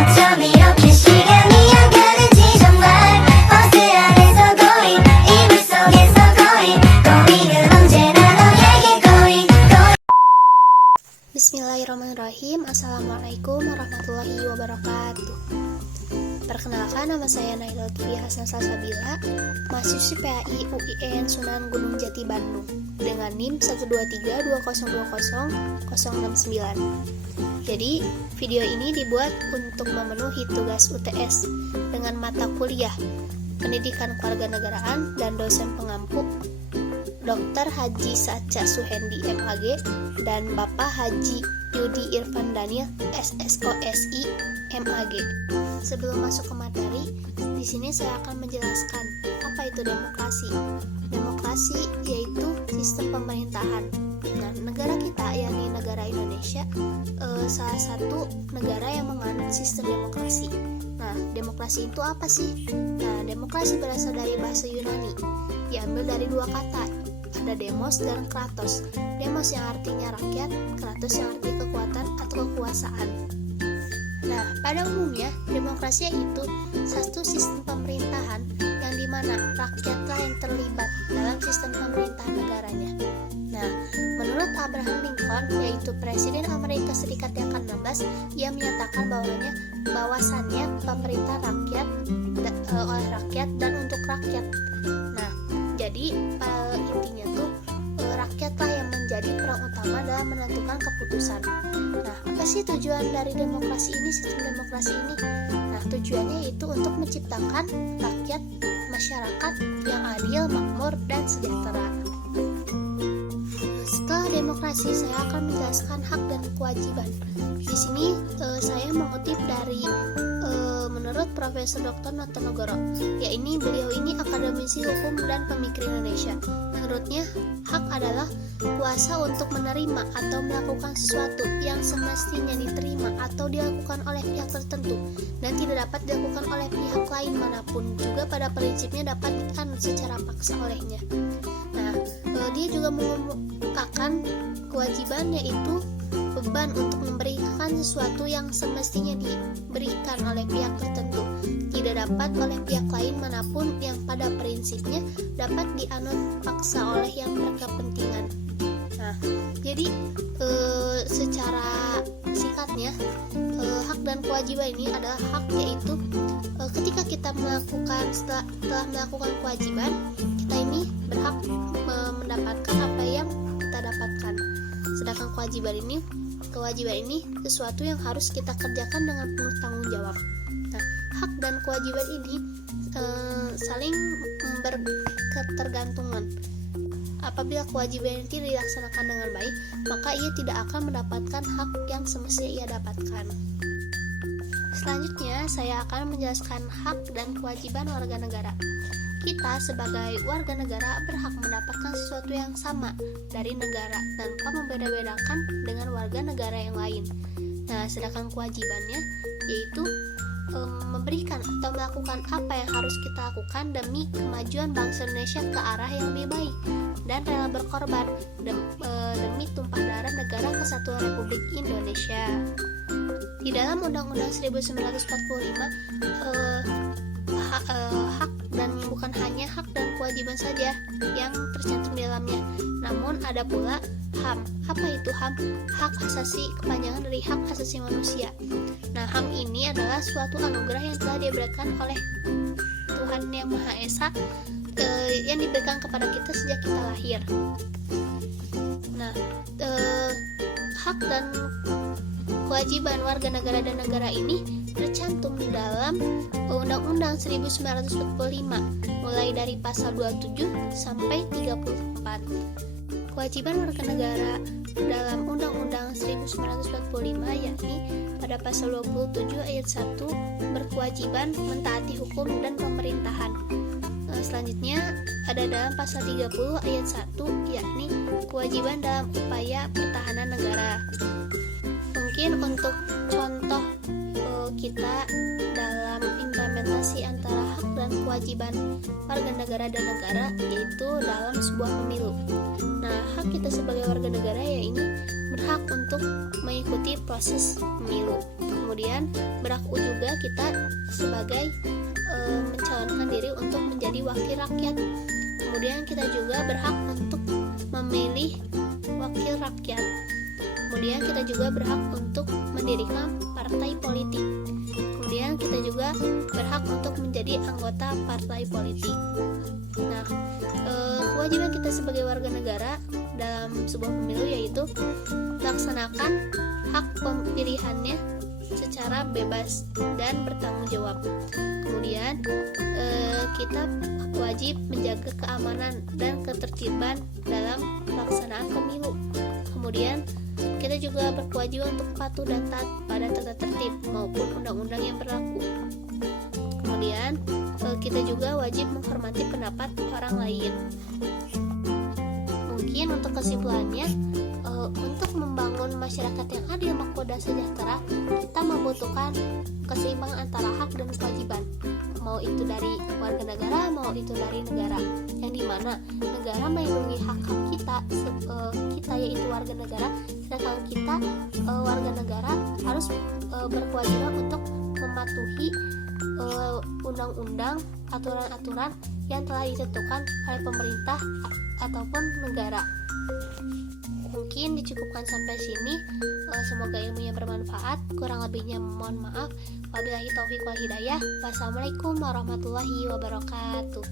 어쩜 이렇게 시간이 안 가는지 정말 버스 안에서 고인 이불 속에서 고인 고인은 언제나 너에게 고인 Bismillahirrahmanirrahim. Assalamualaikum warahmatullahi wabarakatuh. Perkenalkan, nama saya Naila Lutfi Hasan Salsabila, mahasiswi PAI UIN Sunan Gunung Jati Bandung, dengan NIM 12320200069. Jadi, video ini dibuat untuk memenuhi tugas UTS dengan mata kuliah Pendidikan Kewarganegaraan dan dosen pengampu Dr. Haji Sacha Suhendi MAG dan Bapak Haji Yudi Irfan Daniel SSOSI MAG. Sebelum masuk ke materi, di sini saya akan menjelaskan apa itu demokrasi. Demokrasi yaitu sistem pemerintahan. Nah, negara kita, yakni negara Indonesia, salah satu negara yang menganut sistem demokrasi. Nah, demokrasi itu apa sih? Nah, demokrasi berasal dari bahasa Yunani, diambil dari dua kata, ada demos dan kratos. Demos yang artinya rakyat, kratos yang arti kekuatan atau kekuasaan. Nah, pada umumnya demokrasi itu satu sistem pemerintahan yang dimana rakyatlah yang terlibat dalam sistem pemerintahan negaranya. Nah, menurut Abraham Lincoln, yaitu Presiden Amerika Serikat yang ke-16, ia menyatakan bahwasannya pemerintah rakyat oleh rakyat dan untuk rakyat. Nah, jadi intinya tuh rakyatlah yang menjadi peran utama dalam menentukan keputusan. Nah, apa sih tujuan dari demokrasi ini, sistem demokrasi ini? Nah, tujuannya itu untuk menciptakan rakyat masyarakat yang adil, makmur, dan sejahtera. Setelah demokrasi, saya akan menjelaskan hak dan kewajiban. Di sini saya mengutip dari menurut Profesor Dr. Notonegoro, beliau ini akademisi hukum dan pemikir Indonesia. Menurutnya, hak adalah kuasa untuk menerima atau melakukan sesuatu yang semestinya diterima atau dilakukan oleh pihak tertentu dan tidak dapat dilakukan oleh pihak lain manapun, juga pada prinsipnya dapat dianut secara paksa olehnya. Nah, dia juga mengungkapkan kewajiban, yaitu beban untuk memberikan sesuatu yang semestinya diberikan oleh pihak tertentu, tidak dapat oleh pihak lain manapun, yang pada prinsipnya dapat dianut paksa oleh yang berkepentingan. Nah, jadi secara singkatnya, hak dan kewajiban ini adalah hak, yaitu ketika kita setelah melakukan kewajiban, kita ini berhak mendapatkan apa yang kita dapatkan. Sedangkan kewajiban ini sesuatu yang harus kita kerjakan dengan penuh tanggung jawab. Nah, hak dan kewajiban ini saling berketergantungan. Apabila kewajiban itu dilaksanakan dengan baik, maka ia tidak akan mendapatkan hak yang semestinya ia dapatkan. Selanjutnya, saya akan menjelaskan hak dan kewajiban warga negara. Kita sebagai warga negara berhak mendapatkan sesuatu yang sama dari negara tanpa membeda-bedakan dengan warga negara yang lain. Nah, sedangkan kewajibannya yaitu memberikan atau melakukan apa yang harus kita lakukan demi kemajuan bangsa Indonesia ke arah yang lebih baik, dan rela berkorban demi tumpah darah negara Kesatuan Republik Indonesia. Di dalam Undang-Undang 1945, hak dan bukan hanya hak dan kewajiban saja yang tercantum di dalamnya, namun ada pula HAM. Apa itu HAM? Hak asasi, kepanjangan dari hak asasi manusia. Nah, HAM ini adalah suatu anugerah yang telah diberikan oleh Tuhan Yang Maha Esa, yang diberikan kepada kita sejak kita lahir. Nah, hak dan kewajiban warga negara dan negara ini tercantum dalam Undang-Undang 1945, mulai dari pasal 27 sampai 34. Kewajiban warga negara dalam Undang-Undang 1945 yakni pada pasal 27 ayat 1 berkewajiban mentaati hukum dan pemerintahan. Selanjutnya ada dalam pasal 30 ayat 1 yakni kewajiban dalam upaya pertahanan negara. Mungkin untuk contoh kita dalam implementasi antara hak dan kewajiban warga negara dan negara, yaitu dalam sebuah pemilu. Nah, hak kita sebagai warga negara ini berhak untuk mengikuti proses pemilu. Kemudian berhak juga kita sebagai mencalonkan diri untuk menjadi wakil rakyat. Kemudian kita juga berhak untuk memilih wakil rakyat. Kemudian kita juga berhak untuk mendirikan partai politik. Kemudian kita juga berhak untuk menjadi anggota partai politik. Nah, kewajiban kita sebagai warga negara dalam sebuah pemilu yaitu laksanakan hak pemilihannya secara bebas dan bertanggung jawab. Kemudian kita wajib menjaga keamanan dan ketertiban dalam pelaksanaan pemilu. Kemudian kita juga berkewajiban untuk patuh dan taat pada tata tertib maupun undang-undang yang berlaku. Kemudian kita juga wajib menghormati pendapat orang lain. Mungkin untuk kesimpulannya, untuk membangun masyarakat yang adil, makmur, dan sejahtera, kita membutuhkan keseimbangan antara hak dan kewajiban, mau itu dari warga negara, mau itu dari negara, yang dimana negara melindungi hak-hak kita yaitu warga negara, sedangkan kita warga negara harus berkewajiban untuk mematuhi undang-undang, aturan-aturan yang telah ditentukan oleh pemerintah ataupun negara. Mungkin dicukupkan sampai sini. Semoga ilmunya bermanfaat. Kurang lebihnya mohon maaf. Wabillahi taufiq wal hidayah. Wassalamualaikum warahmatullahi wabarakatuh.